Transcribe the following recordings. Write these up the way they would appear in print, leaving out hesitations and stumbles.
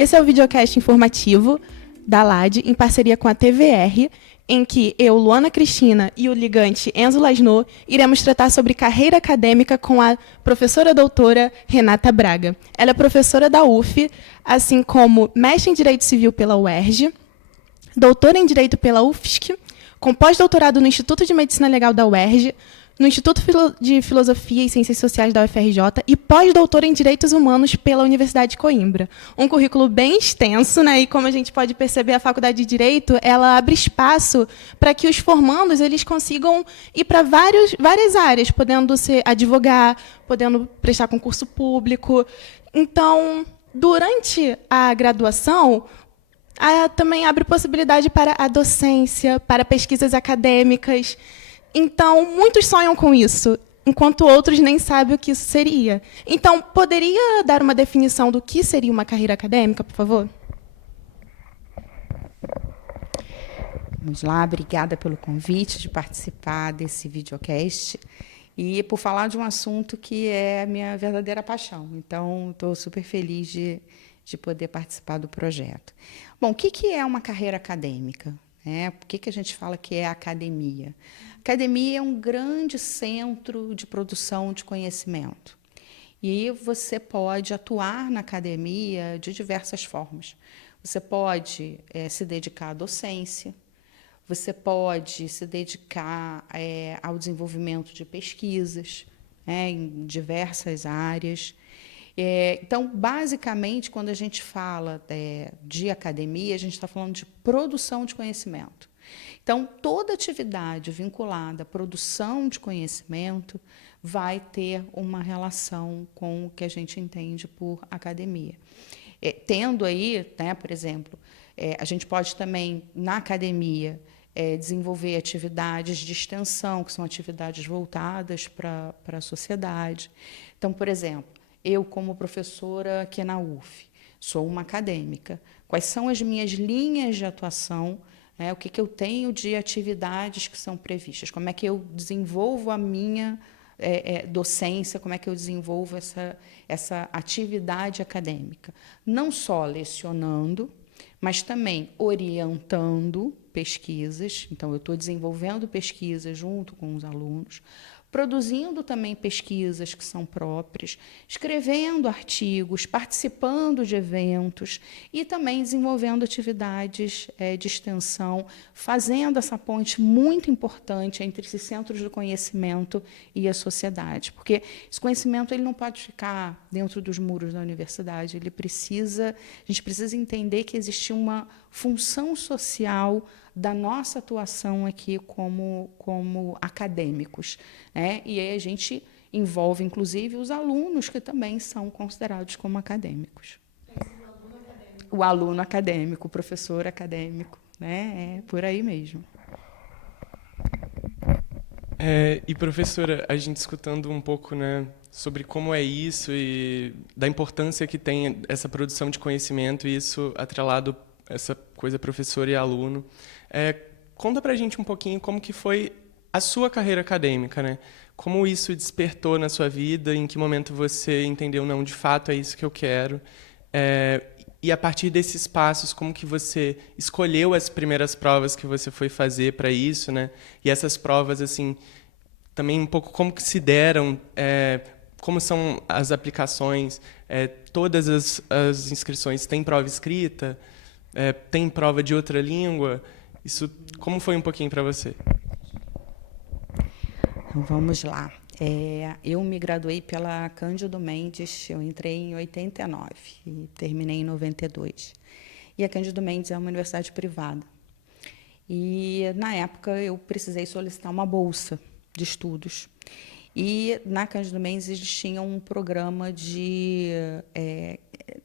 Esse é o videocast informativo da LAD, em parceria com a TVR, em que eu, Luana Cristina, e o ligante Enzo Lasnô iremos tratar sobre carreira acadêmica com a professora doutora Renata Braga. Ela é professora da UF, assim como mestre em Direito Civil pela UERJ, doutora em Direito pela UFSC, com pós-doutorado no Instituto de Medicina Legal da UERJ, no Instituto de Filosofia e Ciências Sociais da UFRJ e pós-doutora em Direitos Humanos pela Universidade de Coimbra. Um currículo bem extenso, né? E como a gente pode perceber, a Faculdade de Direito ela abre espaço para que os formandos eles consigam ir para várias áreas, podendo advogar, podendo prestar concurso público. Então, durante a graduação, também abre possibilidade para a docência, para pesquisas acadêmicas. Então, muitos sonham com isso, enquanto outros nem sabem o que isso seria. Então, poderia dar uma definição do que seria uma carreira acadêmica, por favor? Vamos lá, obrigada pelo convite de participar desse videocast e por falar de um assunto que é a minha verdadeira paixão. Então, estou super feliz de poder participar do projeto. Bom, o que é uma carreira acadêmica? Por que a gente fala que é academia? Academia é um grande centro de produção de conhecimento. E você pode atuar na academia de diversas formas. Você pode se dedicar à docência, você pode se dedicar ao desenvolvimento de pesquisas em diversas áreas. Então, basicamente, quando a gente fala de academia, a gente está falando de produção de conhecimento. Então, toda atividade vinculada à produção de conhecimento vai ter uma relação com o que a gente entende por academia. Tendo aí, por exemplo, a gente pode também, na academia, desenvolver atividades de extensão, que são atividades voltadas para a sociedade. Então, por exemplo, eu, como professora aqui na UF, sou uma acadêmica. Quais são as minhas linhas de atuação? O que eu tenho de atividades que são previstas? Como é que eu desenvolvo a minha docência? Como é que eu desenvolvo essa atividade acadêmica? Não só lecionando, mas também orientando pesquisas. Então, eu estou desenvolvendo pesquisas junto com os alunos, produzindo também pesquisas que são próprias, escrevendo artigos, participando de eventos e também desenvolvendo atividades de extensão, fazendo essa ponte muito importante entre esses centros de conhecimento e a sociedade. Porque esse conhecimento ele não pode ficar dentro dos muros da universidade, a gente precisa entender que existe uma função social da nossa atuação aqui como acadêmicos. E aí a gente envolve, inclusive, os alunos, que também são considerados como acadêmicos. O aluno acadêmico, o professor acadêmico. É por aí mesmo. E, professora, a gente escutando um pouco sobre como é isso e da importância que tem essa produção de conhecimento e isso atrelado essa coisa professor e aluno. Conta pra gente um pouquinho como que foi a sua carreira acadêmica, Como isso despertou na sua vida, em que momento você entendeu, não, de fato é isso que eu quero. E a partir desses passos, como que você escolheu as primeiras provas que você foi fazer para isso, E essas provas, assim, também um pouco como que se deram, como são as aplicações, todas as inscrições têm prova escrita, tem prova de outra língua. Isso, como foi um pouquinho para você? Vamos lá. Eu me graduei pela Cândido Mendes, eu entrei em 89 e terminei em 92. E a Cândido Mendes é uma universidade privada. E, na época, eu precisei solicitar uma bolsa de estudos. E, na Cândido Mendes, eles tinham um programa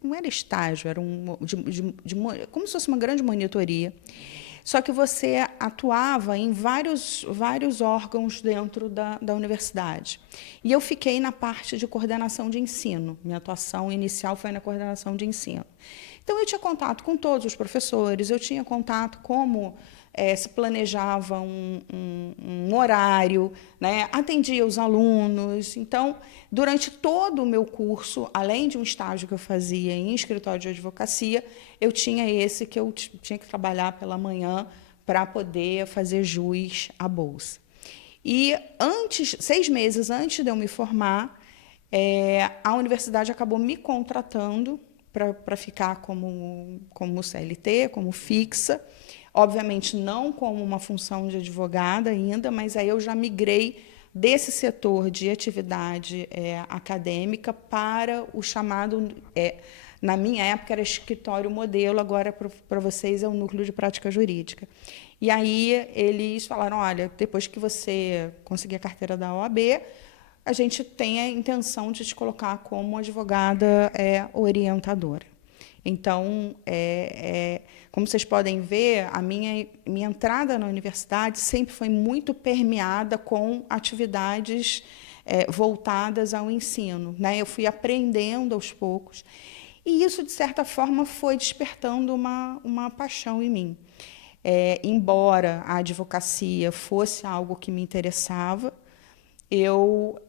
não era estágio, era como se fosse uma grande monitoria. Só que você atuava em vários órgãos dentro da universidade. E eu fiquei na parte de coordenação de ensino. Minha atuação inicial foi na coordenação de ensino. Então, eu tinha contato com todos os professores, eu tinha contato como se planejava um horário, né? Atendia os alunos. Então, durante todo o meu curso, além de um estágio que eu fazia em escritório de advocacia, eu tinha esse que eu tinha que trabalhar pela manhã para poder fazer jus à bolsa. E 6 meses antes de eu me formar, a universidade acabou me contratando para ficar como CLT, como fixa. Obviamente, não como uma função de advogada ainda, mas aí eu já migrei desse setor de atividade acadêmica para o chamado, na minha época era escritório modelo, agora para vocês é o núcleo de prática jurídica. E aí eles falaram, olha, depois que você conseguir a carteira da OAB, a gente tem a intenção de te colocar como advogada orientadora. Então, como vocês podem ver, a minha entrada na universidade sempre foi muito permeada com atividades voltadas ao ensino, né? Eu fui aprendendo aos poucos. E isso, de certa forma, foi despertando uma paixão em mim. Embora a advocacia fosse algo que me interessava, eu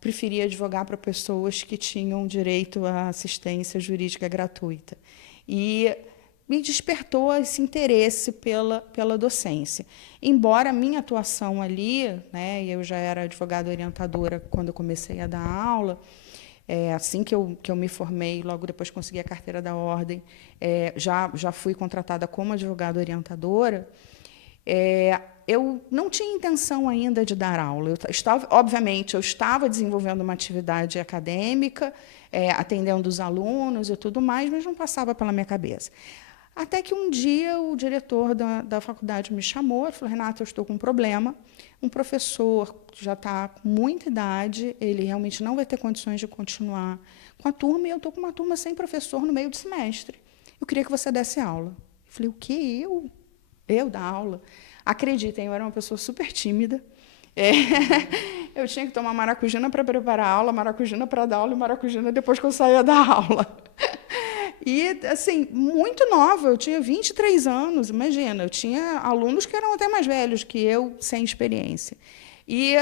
preferia advogar para pessoas que tinham direito à assistência jurídica gratuita. E me despertou esse interesse pela docência. Embora a minha atuação ali, né, eu já era advogada orientadora quando eu comecei a dar aula, assim que eu me formei, logo depois consegui a carteira da ordem, já fui contratada como advogada orientadora, eu não tinha intenção ainda de dar aula. Obviamente, eu estava desenvolvendo uma atividade acadêmica, atendendo os alunos e tudo mais, mas não passava pela minha cabeça. Até que um dia o diretor da faculdade me chamou e falou, Renata, eu estou com um problema. Um professor já está com muita idade, ele realmente não vai ter condições de continuar com a turma, e eu estou com uma turma sem professor no meio do semestre. Eu queria que você desse aula. Eu falei, o quê? Eu dar aula? Acreditem, eu era uma pessoa super tímida. Eu tinha que tomar maracujina para preparar a aula, maracujina para dar aula e maracujina depois que eu saía da aula. E, assim, muito nova, eu tinha 23 anos, imagina, eu tinha alunos que eram até mais velhos que eu, sem experiência. E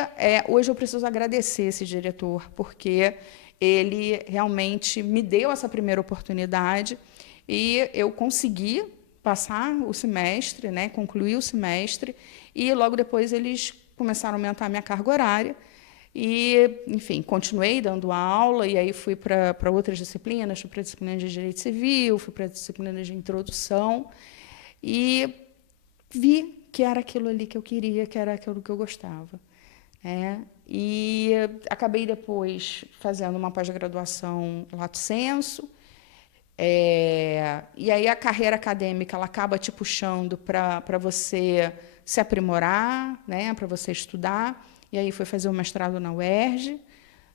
hoje eu preciso agradecer esse diretor, porque ele realmente me deu essa primeira oportunidade e eu consegui passar o semestre, né, concluir o semestre, e logo depois eles começaram a aumentar a minha carga horária. E, enfim, continuei dando aula, e aí fui para outras disciplinas, fui para a disciplina de Direito Civil, fui para a disciplina de Introdução, e vi que era aquilo ali que eu queria, que era aquilo que eu gostava. E acabei depois fazendo uma pós-graduação lato sensu, e aí a carreira acadêmica ela acaba te puxando para você se aprimorar, né, para você estudar. E aí fui fazer o mestrado na UERJ,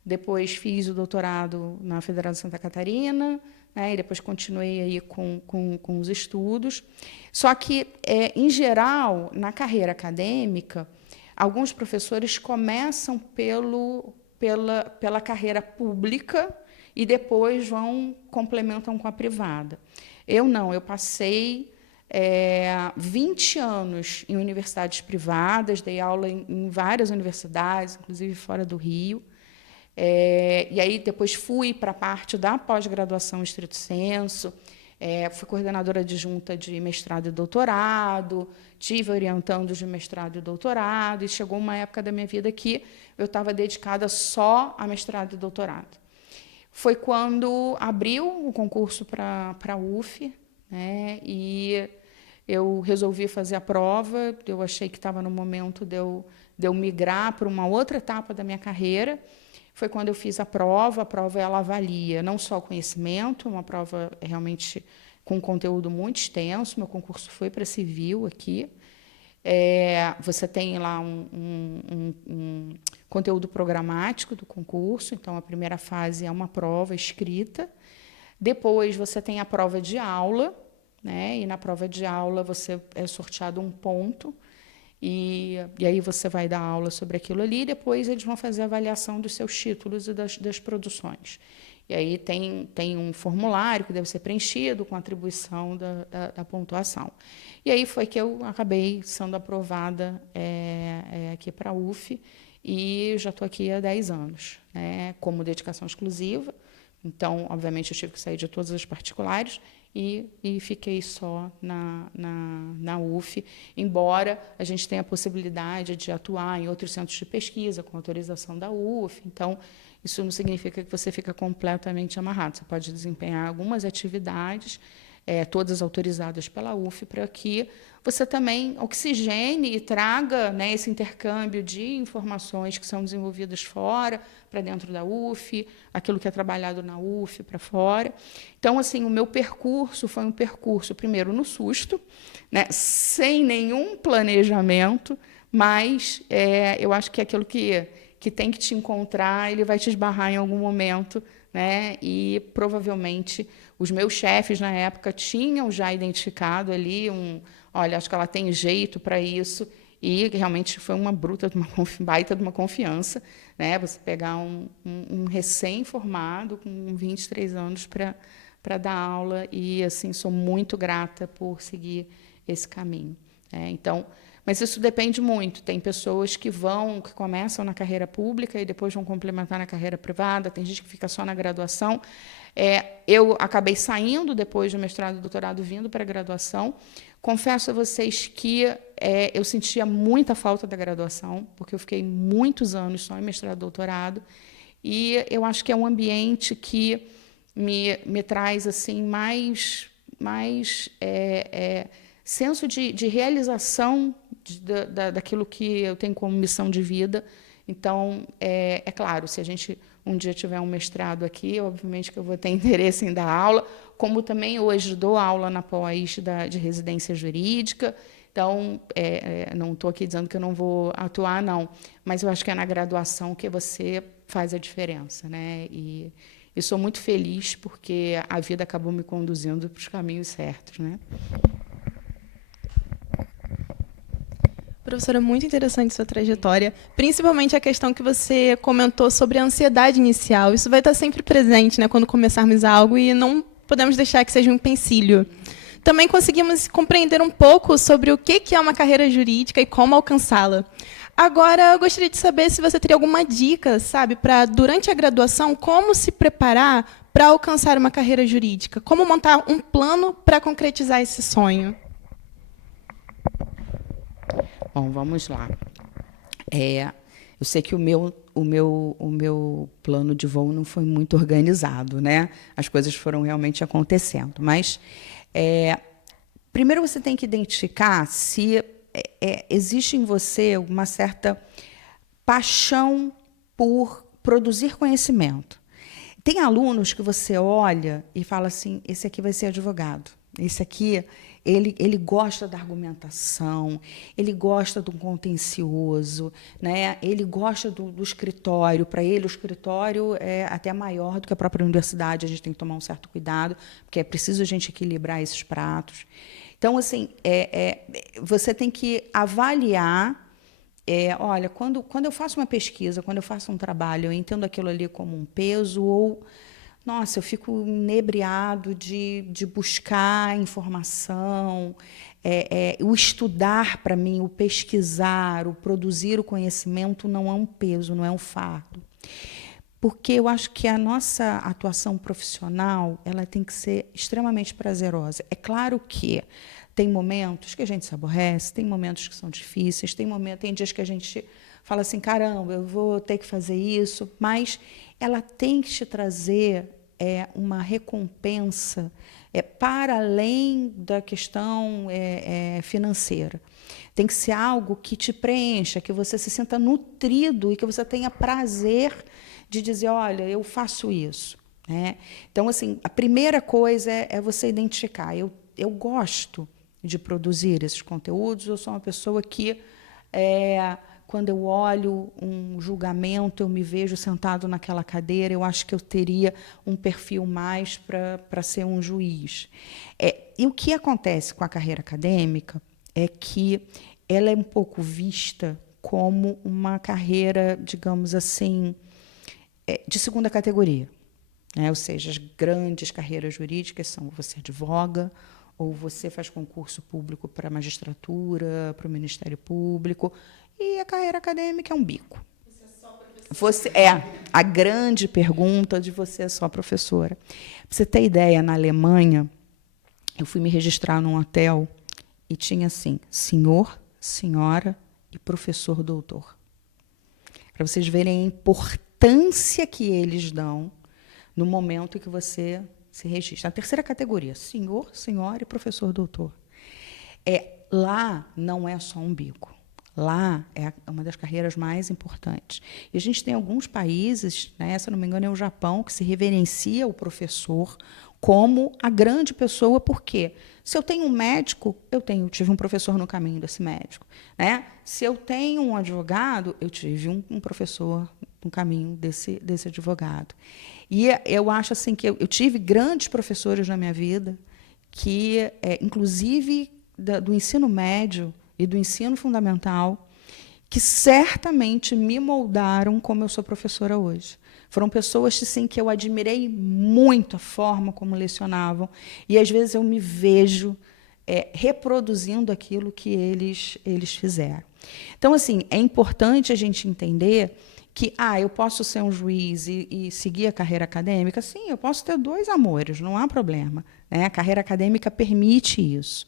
depois fiz o doutorado na Federal de Santa Catarina, né, e depois continuei aí com os estudos. Só que, em geral, na carreira acadêmica, alguns professores começam pela carreira pública e depois complementam com a privada. Eu não, eu passei 20 anos em universidades privadas, dei aula em várias universidades, inclusive fora do Rio. E aí depois fui para a parte da pós-graduação estrito sensu, fui coordenadora adjunta de mestrado e doutorado, tive orientandos de mestrado e doutorado, e chegou uma época da minha vida que eu estava dedicada só a mestrado e doutorado. Foi quando abriu o concurso para a UF, né, e eu resolvi fazer a prova. Eu achei que estava no momento de eu migrar para uma outra etapa da minha carreira. Foi quando eu fiz a prova. A prova ela avalia não só o conhecimento, uma prova realmente com conteúdo muito extenso. Meu concurso foi para civil aqui. Você tem lá um conteúdo programático do concurso. Então, a primeira fase é uma prova escrita. Depois, você tem a prova de aula, né? E na prova de aula você é sorteado um ponto, e aí você vai dar aula sobre aquilo ali, e depois eles vão fazer a avaliação dos seus títulos e das produções. E aí tem um formulário que deve ser preenchido com a atribuição da pontuação. E aí foi que eu acabei sendo aprovada aqui para a UF, e já estou aqui há 10 anos, né, como dedicação exclusiva. Então, obviamente, eu tive que sair de todas as particulares e fiquei só na UF, embora a gente tenha a possibilidade de atuar em outros centros de pesquisa com autorização da UF. Então, isso não significa que você fica completamente amarrado. Você pode desempenhar algumas atividades, todas autorizadas pela UF, para que você também oxigene e traga, né, esse intercâmbio de informações que são desenvolvidas fora para dentro da UF, aquilo que é trabalhado na UF para fora. Então, assim, o meu percurso foi um percurso, primeiro, no susto, né, sem nenhum planejamento, mas eu acho que aquilo que tem que te encontrar, ele vai te esbarrar em algum momento, né? E provavelmente os meus chefes na época tinham já identificado ali olha, acho que ela tem jeito para isso, e realmente foi uma baita de uma confiança, né? Você pegar um recém-formado com 23 anos para dar aula, e assim sou muito grata por seguir esse caminho. Então, mas isso depende muito. Tem pessoas que começam na carreira pública e depois vão complementar na carreira privada, tem gente que fica só na graduação. Eu acabei saindo depois do mestrado e doutorado, vindo para a graduação. Confesso a vocês que eu sentia muita falta da graduação, porque eu fiquei muitos anos só em mestrado e doutorado, e eu acho que é um ambiente que me traz assim mais senso de realização daquilo que eu tenho como missão de vida. Então, é claro, se a gente um dia tiver um mestrado aqui, obviamente que eu vou ter interesse em dar aula, como também hoje dou aula na pós de residência jurídica. Então, não estou aqui dizendo que eu não vou atuar, não, mas eu acho que é na graduação que você faz a diferença, né? E sou muito feliz porque a vida acabou me conduzindo para os caminhos certos, né? Professora, muito interessante sua trajetória, principalmente a questão que você comentou sobre a ansiedade inicial. Isso vai estar sempre presente, né, quando começarmos algo, e não podemos deixar que seja um empecilho. Também conseguimos compreender um pouco sobre o que é uma carreira jurídica e como alcançá-la. Agora, eu gostaria de saber se você teria alguma dica, sabe, para, durante a graduação, como se preparar para alcançar uma carreira jurídica, como montar um plano para concretizar esse sonho. Bom, vamos lá. Eu sei que o meu plano de voo não foi muito organizado, né? As coisas foram realmente acontecendo. Mas, primeiro você tem que identificar se existe em você uma certa paixão por produzir conhecimento. Tem alunos que você olha e fala assim, esse aqui vai ser advogado. Esse aqui, ele gosta da argumentação, ele gosta do contencioso, né? Ele gosta do escritório. Para ele, o escritório é até maior do que a própria universidade. A gente tem que tomar um certo cuidado, porque é preciso a gente equilibrar esses pratos. Então, assim, você tem que avaliar. Olha, quando eu faço uma pesquisa, quando eu faço um trabalho, eu entendo aquilo ali como um peso ou... Nossa, eu fico inebriado de buscar informação, o estudar, para mim, o pesquisar, o produzir o conhecimento não é um peso, não é um fardo. Porque eu acho que a nossa atuação profissional ela tem que ser extremamente prazerosa. É claro que tem momentos que a gente se aborrece, tem momentos que são difíceis, tem dias que a gente fala assim, caramba, eu vou ter que fazer isso, mas ela tem que te trazer uma recompensa para além da questão financeira. Tem que ser algo que te preencha, que você se sinta nutrido e que você tenha prazer de dizer, olha, eu faço isso, né? Então, assim, a primeira coisa é você identificar. Eu gosto de produzir esses conteúdos, eu sou uma pessoa que... Quando eu olho um julgamento, eu me vejo sentado naquela cadeira, eu acho que eu teria um perfil mais para ser um juiz. E o que acontece com a carreira acadêmica é que ela é um pouco vista como uma carreira, digamos assim, de segunda categoria. né? Ou seja, as grandes carreiras jurídicas são você advoga, ou você faz concurso público para a magistratura, para o Ministério Público, e a carreira acadêmica é um bico. Você é a grande pergunta de você é só professora. Para você ter ideia, na Alemanha, eu fui me registrar num hotel e tinha assim, senhor, senhora e professor doutor. Para vocês verem a importância que eles dão no momento que você se registra. A terceira categoria, senhor, senhora e professor doutor. Lá não é só um bico. Lá é uma das carreiras mais importantes. E a gente tem alguns países, né, se não me engano é o Japão, que se reverencia o professor como a grande pessoa, porque se eu tenho um médico, tive um professor no caminho desse médico. Né? Se eu tenho um advogado, eu tive um professor no caminho desse advogado. E eu acho assim que eu tive grandes professores na minha vida, que, inclusive do ensino médio e do ensino fundamental, que certamente me moldaram como eu sou professora hoje. Foram pessoas assim, que eu admirei muito a forma como lecionavam, e, às vezes, eu me vejo reproduzindo aquilo que eles fizeram. Então, assim, é importante a gente entender que eu posso ser um juiz e seguir a carreira acadêmica. Sim, eu posso ter 2 amores, não há problema. Né? A carreira acadêmica permite isso.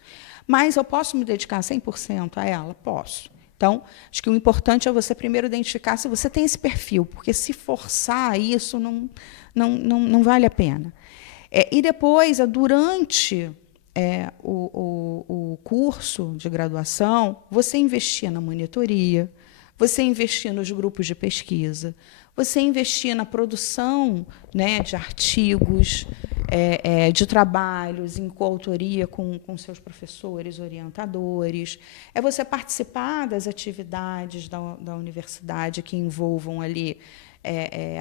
Mas eu posso me dedicar 100% a ela? Posso. Então, acho que o importante é você primeiro identificar se você tem esse perfil, porque se forçar isso não vale a pena. E depois, durante o curso de graduação, você investir na monitoria, você investir nos grupos de pesquisa, você investir na produção, né, de artigos, de trabalhos em coautoria com seus professores, orientadores, você participar das atividades da universidade que envolvam ali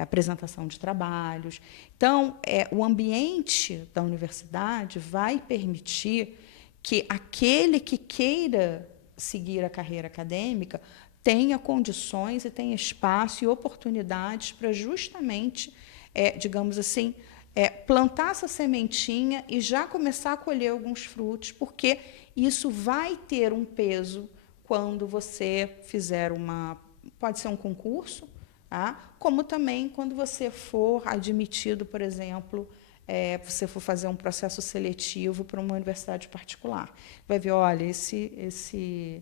apresentação de trabalhos. Então, o ambiente da universidade vai permitir que aquele que queira seguir a carreira acadêmica tenha condições e tenha espaço e oportunidades para justamente, digamos assim, plantar essa sementinha e já começar a colher alguns frutos, porque isso vai ter um peso quando você fizer pode ser um concurso, tá? Como também quando você for admitido, por exemplo, você for fazer um processo seletivo para uma universidade particular. Vai ver, olha, esse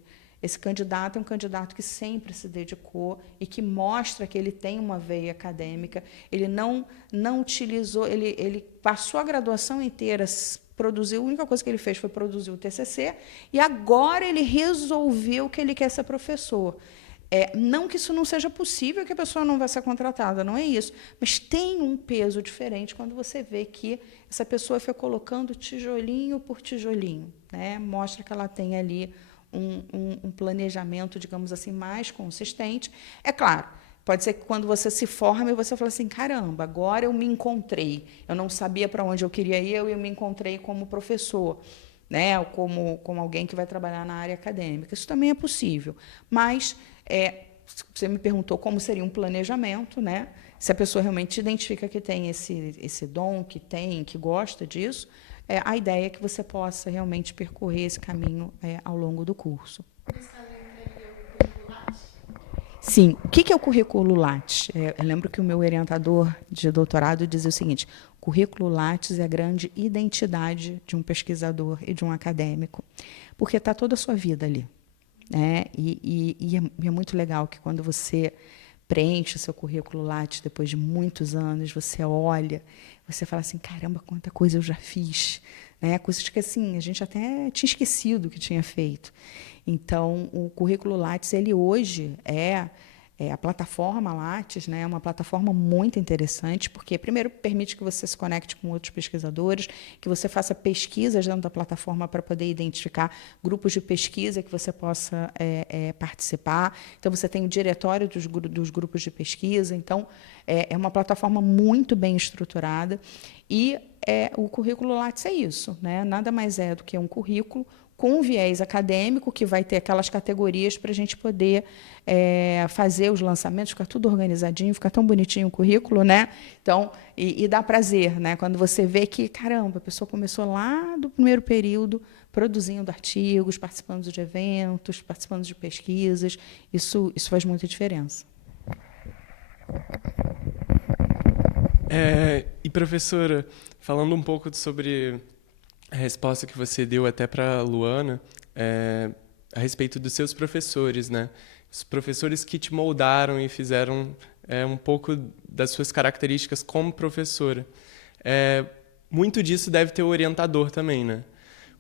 candidato é um candidato que sempre se dedicou e que mostra que ele tem uma veia acadêmica. Ele não utilizou, ele passou a graduação inteira, produziu, a única coisa que ele fez foi produzir o TCC, e agora ele resolveu que ele quer ser professor. Não que isso não seja possível, que a pessoa não vai ser contratada, não é isso. Mas tem um peso diferente quando você vê que essa pessoa foi colocando tijolinho por tijolinho. Né? Mostra que ela tem ali um planejamento, digamos assim, mais consistente. É claro, pode ser que quando você se forma, você fala assim, caramba, agora eu me encontrei. Eu não sabia para onde eu queria ir, eu me encontrei como professor, né? Ou como alguém que vai trabalhar na área acadêmica. Isso também é possível. Mas você me perguntou como seria um planejamento, né? Se a pessoa realmente identifica que tem esse dom, que gosta disso, a ideia é que você possa realmente percorrer esse caminho ao longo do curso. Sim. O que é o currículo Lattes? Eu lembro que o meu orientador de doutorado dizia o seguinte, currículo Lattes é a grande identidade de um pesquisador e de um acadêmico, porque está toda a sua vida ali. Né? E é muito legal que quando você preenche o seu currículo Lattes depois de muitos anos, você olha, você fala assim, caramba, quanta coisa eu já fiz. Né? Coisas que assim, a gente até tinha esquecido que tinha feito. Então, o currículo Lattes, ele hoje a plataforma Lattes, né, é uma plataforma muito interessante, porque, primeiro, permite que você se conecte com outros pesquisadores, que você faça pesquisas dentro da plataforma para poder identificar grupos de pesquisa que você possa participar. Então, você tem o diretório dos grupos de pesquisa. Então, é uma plataforma muito bem estruturada. E o currículo Lattes é isso. Né? Nada mais é do que um currículo com viés acadêmico, que vai ter aquelas categorias para a gente poder fazer os lançamentos, ficar tudo organizadinho, ficar tão bonitinho o currículo, né? Então, e dá prazer, né? Quando você vê que, caramba, a pessoa começou lá do primeiro período, produzindo artigos, participando de eventos, participando de pesquisas, isso faz muita diferença. E, professora, falando um pouco sobre a resposta que você deu até para a Luana, a respeito dos seus professores, né? Os professores que te moldaram e fizeram um pouco das suas características como professora. Muito disso deve ter o orientador também, né?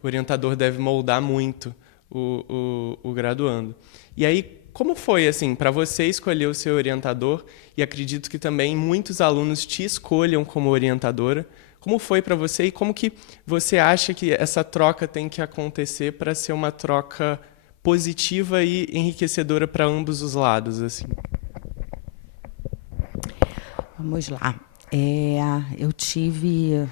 O orientador deve moldar muito o graduando. E aí, como foi, assim, para você escolher o seu orientador? E acredito que também muitos alunos te escolham como orientadora. Como foi para você e como que você acha que essa troca tem que acontecer para ser uma troca positiva e enriquecedora para ambos os lados, assim? Vamos lá. Eu tive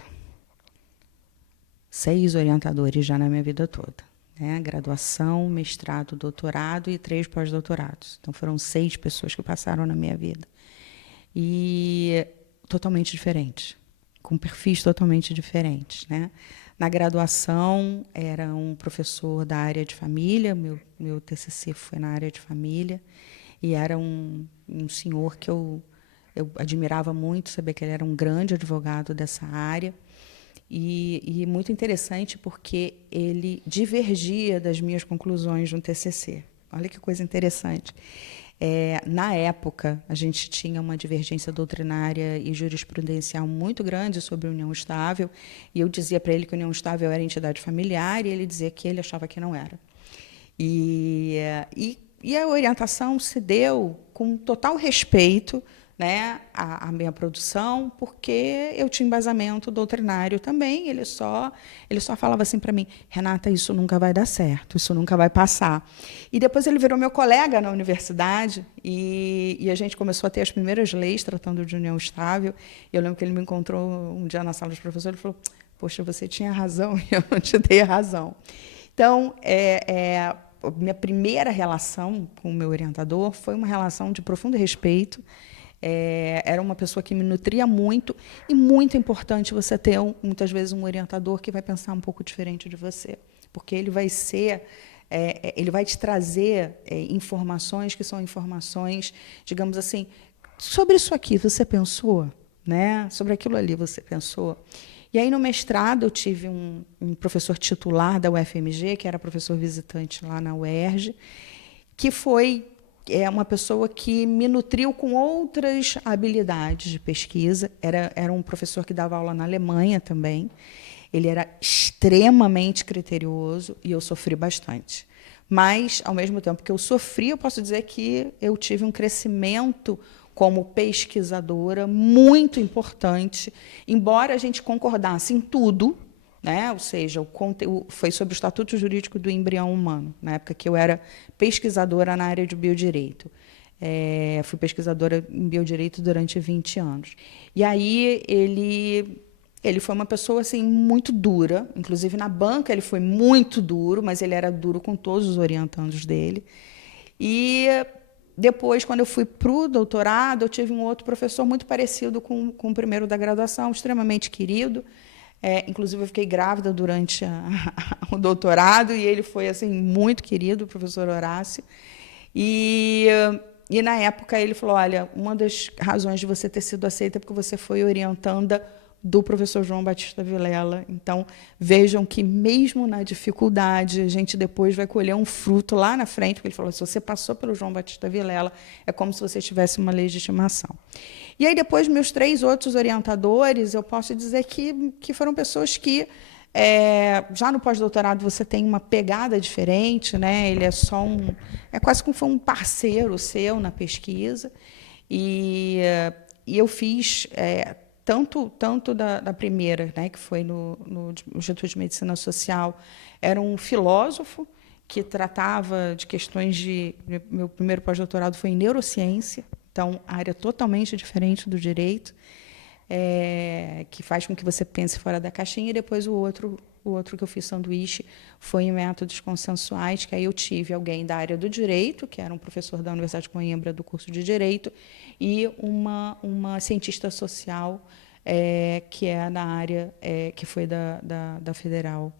6 orientadores já na minha vida toda, né? Graduação, mestrado, doutorado e 3 pós-doutorados. Então, foram 6 pessoas que passaram na minha vida. E totalmente diferentes, com perfis totalmente diferentes, né? Na graduação, era um professor da área de família, meu TCC foi na área de família, e era um senhor que eu admirava muito, sabia que ele era um grande advogado dessa área, e muito interessante porque ele divergia das minhas conclusões no TCC. Olha que coisa interessante. Na época, a gente tinha uma divergência doutrinária e jurisprudencial muito grande sobre a união estável, e eu dizia para ele que a união estável era entidade familiar, e ele dizia que ele achava que não era. E a orientação se deu com total respeito, né, à minha produção, porque eu tinha embasamento doutrinário também. Ele só falava assim para mim: Renata, isso nunca vai dar certo, isso nunca vai passar. E depois ele virou meu colega na universidade, e a gente começou a ter as primeiras leis tratando de união estável. Eu lembro que ele me encontrou um dia na sala dos professores e falou: poxa, você tinha razão, e eu não te dei a razão. Então, minha primeira relação com o meu orientador foi uma relação de profundo respeito. Era uma pessoa que me nutria muito, e muito importante você ter, muitas vezes, um orientador que vai pensar um pouco diferente de você, porque ele vai te trazer informações que são informações, digamos assim, sobre isso aqui você pensou, né? Sobre aquilo ali você pensou. E aí, no mestrado, eu tive um professor titular da UFMG, que era professor visitante lá na UERJ, que foi uma pessoa que me nutriu com outras habilidades de pesquisa. Era um professor que dava aula na Alemanha também. Ele era extremamente criterioso e eu sofri bastante. Mas, ao mesmo tempo que eu sofri, eu posso dizer que eu tive um crescimento como pesquisadora muito importante, embora a gente concordasse em tudo, né? Ou seja, o conteúdo foi sobre o Estatuto Jurídico do Embrião Humano, na época que eu era pesquisadora na área de biodireito. Fui pesquisadora em biodireito durante 20 anos. E aí ele foi uma pessoa assim muito dura, inclusive na banca ele foi muito duro, mas ele era duro com todos os orientandos dele. E depois, quando eu fui para o doutorado, eu tive um outro professor muito parecido com o primeiro da graduação, extremamente querido. Inclusive, eu fiquei grávida durante o doutorado, e ele foi assim muito querido, o professor Horácio. E na época, ele falou: olha, uma das razões de você ter sido aceita é porque você foi orientanda do professor João Batista Vilela. Então, vejam que, mesmo na dificuldade, a gente depois vai colher um fruto lá na frente, porque ele falou: se você passou pelo João Batista Vilela, é como se você tivesse uma legitimação. E aí, depois, meus 3 outros orientadores, eu posso dizer que foram pessoas que, já no pós-doutorado, você tem uma pegada diferente, né? Ele é quase como um parceiro seu na pesquisa. E eu fiz tanto da primeira, né, que foi no Instituto de Medicina Social, era um filósofo que tratava de questões de... Meu primeiro pós-doutorado foi em neurociência, então, área totalmente diferente do direito, que faz com que você pense fora da caixinha, e depois o outro O outro que eu fiz sanduíche foi em métodos consensuais, que aí eu tive alguém da área do direito, que era um professor da Universidade de Coimbra do curso de direito, e uma cientista social que é na área que foi da Federal,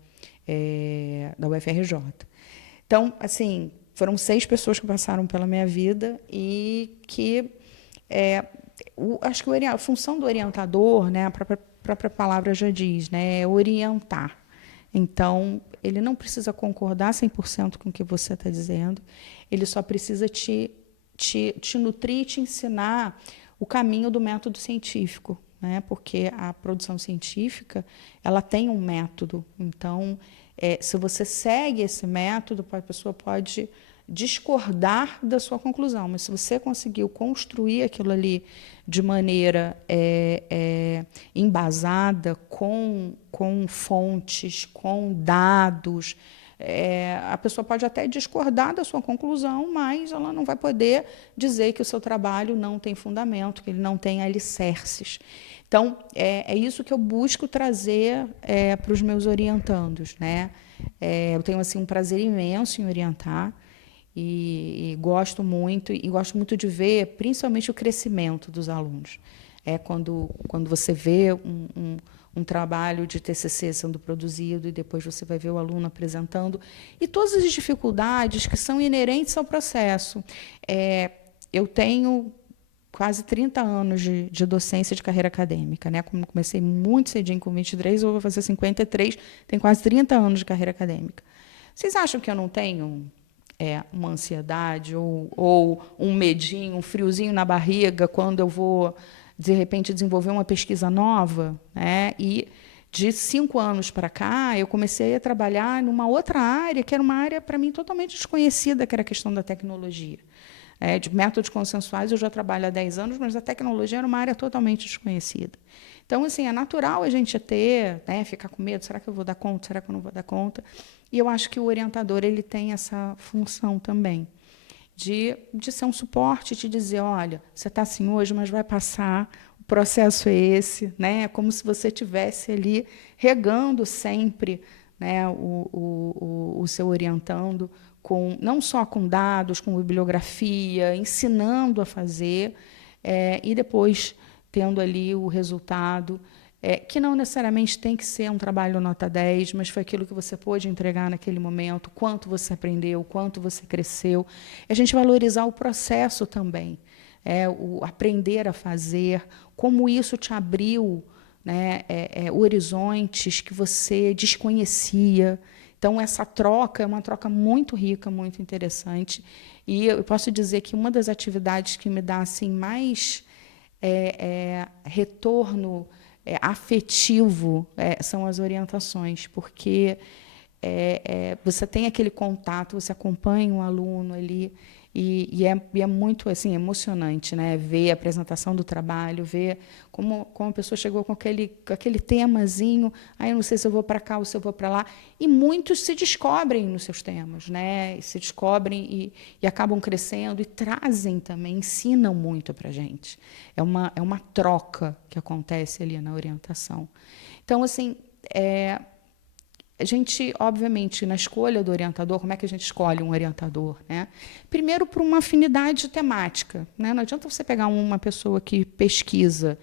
da UFRJ. Então, assim, foram 6 pessoas que passaram pela minha vida e que acho que a função do orientador, né, a própria palavra já diz, né, é orientar. Então, ele não precisa concordar 100% com o que você está dizendo, ele só precisa te nutrir, te ensinar o caminho do método científico, né, porque a produção científica ela tem um método. Então, se você segue esse método, a pessoa pode discordar da sua conclusão, mas se você conseguiu construir aquilo ali de maneira embasada, com fontes, com dados, a pessoa pode até discordar da sua conclusão, mas ela não vai poder dizer que o seu trabalho não tem fundamento, que ele não tem alicerces. Então, é isso que eu busco trazer para os meus orientandos, né? Eu tenho assim, um prazer imenso em orientar, e gosto muito de ver, principalmente, o crescimento dos alunos. Quando você vê um trabalho de TCC sendo produzido e depois você vai ver o aluno apresentando, e todas as dificuldades que são inerentes ao processo. Eu tenho quase 30 anos de docência de carreira acadêmica, né? Como comecei muito cedinho, com 23, eu vou fazer 53, tenho quase 30 anos de carreira acadêmica. Vocês acham que eu não tenho uma ansiedade ou um medinho, um friozinho na barriga quando eu vou, de repente, desenvolver uma pesquisa nova, né? E de 5 anos para cá, eu comecei a trabalhar numa outra área, que era uma área, para mim, totalmente desconhecida, que era a questão da tecnologia. De métodos consensuais, eu já trabalho há 10 anos, mas a tecnologia era uma área totalmente desconhecida. Então, assim, é natural a gente ter, né, ficar com medo, será que eu vou dar conta, será que eu não vou dar conta? E eu acho que o orientador ele tem essa função também, de ser um suporte, de dizer, olha, você está assim hoje, mas vai passar, o processo é esse, né? É como se você estivesse ali regando sempre, né, o seu orientando, não só com dados, com bibliografia, ensinando a fazer, e depois tendo ali o resultado, que não necessariamente tem que ser um trabalho nota 10, mas foi aquilo que você pôde entregar naquele momento, quanto você aprendeu, quanto você cresceu. A gente valorizar o processo também, o aprender a fazer, como isso te abriu, né, horizontes que você desconhecia. Então, essa troca é uma troca muito rica, muito interessante. E eu posso dizer que uma das atividades que me dá assim, mais retorno afetivo são as orientações, porque você tem aquele contato, você acompanha um aluno ali, e é muito assim, emocionante, né? Ver a apresentação do trabalho, ver como a pessoa chegou com aquele temazinho, eu não sei se eu vou para cá ou se eu vou para lá, e muitos se descobrem nos seus temas, né? Se descobrem e acabam crescendo e trazem também, ensinam muito para a gente. É uma troca que acontece ali na orientação. Então, assim, a gente, obviamente, na escolha do orientador, como é que a gente escolhe um orientador, né? Primeiro, por uma afinidade temática, né? Não adianta você pegar uma pessoa que pesquisa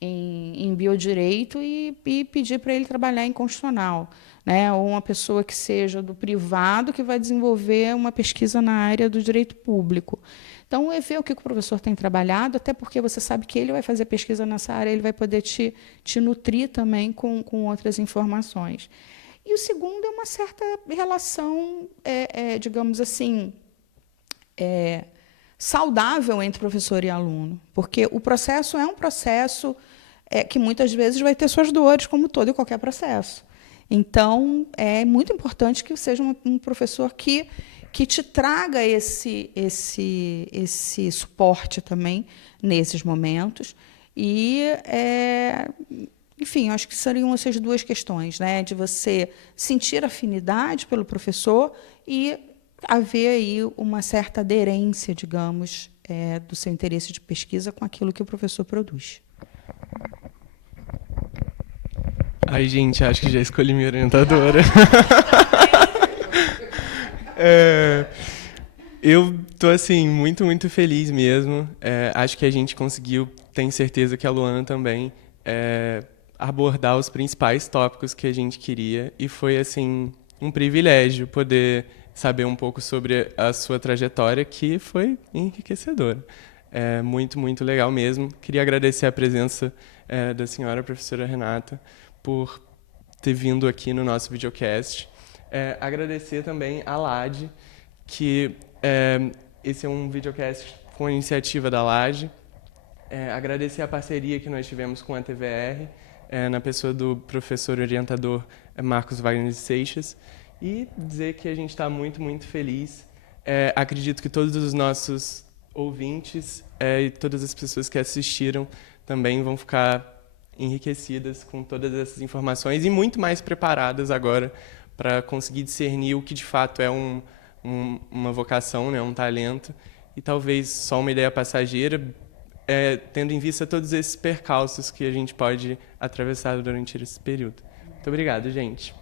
em biodireito e pedir para ele trabalhar em constitucional, né? Ou uma pessoa que seja do privado que vai desenvolver uma pesquisa na área do direito público. Então, é ver o que o professor tem trabalhado, até porque você sabe que ele vai fazer pesquisa nessa área, ele vai poder te nutrir também com outras informações. E o segundo é uma certa relação, digamos assim, saudável entre professor e aluno, porque o processo é um processo que muitas vezes vai ter suas dores, como todo e qualquer processo. Então, é muito importante que seja um professor que te traga esse suporte também nesses momentos. E enfim, acho que seriam essas duas questões, né? De você sentir afinidade pelo professor e haver aí uma certa aderência, digamos, do seu interesse de pesquisa com aquilo que o professor produz. Ai, gente, acho que já escolhi minha orientadora. Eu tô, assim, muito, muito feliz mesmo. Acho que a gente conseguiu, tenho certeza que a Luana também, abordar os principais tópicos que a gente queria. E foi, assim, um privilégio poder saber um pouco sobre a sua trajetória, que foi enriquecedora. Muito, muito legal mesmo. Queria agradecer a presença da senhora professora Renata por ter vindo aqui no nosso videocast. Agradecer também a LAD, que esse é um videocast com a iniciativa da LAD. Agradecer a parceria que nós tivemos com a TVR, na pessoa do professor orientador Marcos Wagner de Seixas, e dizer que a gente está muito, muito feliz. Acredito que todos os nossos ouvintes e todas as pessoas que assistiram também vão ficar enriquecidas com todas essas informações e muito mais preparadas agora para conseguir discernir o que de fato é uma vocação, né, um talento, e talvez só uma ideia passageira, tendo em vista todos esses percalços que a gente pode atravessar durante esse período. Muito obrigado, gente.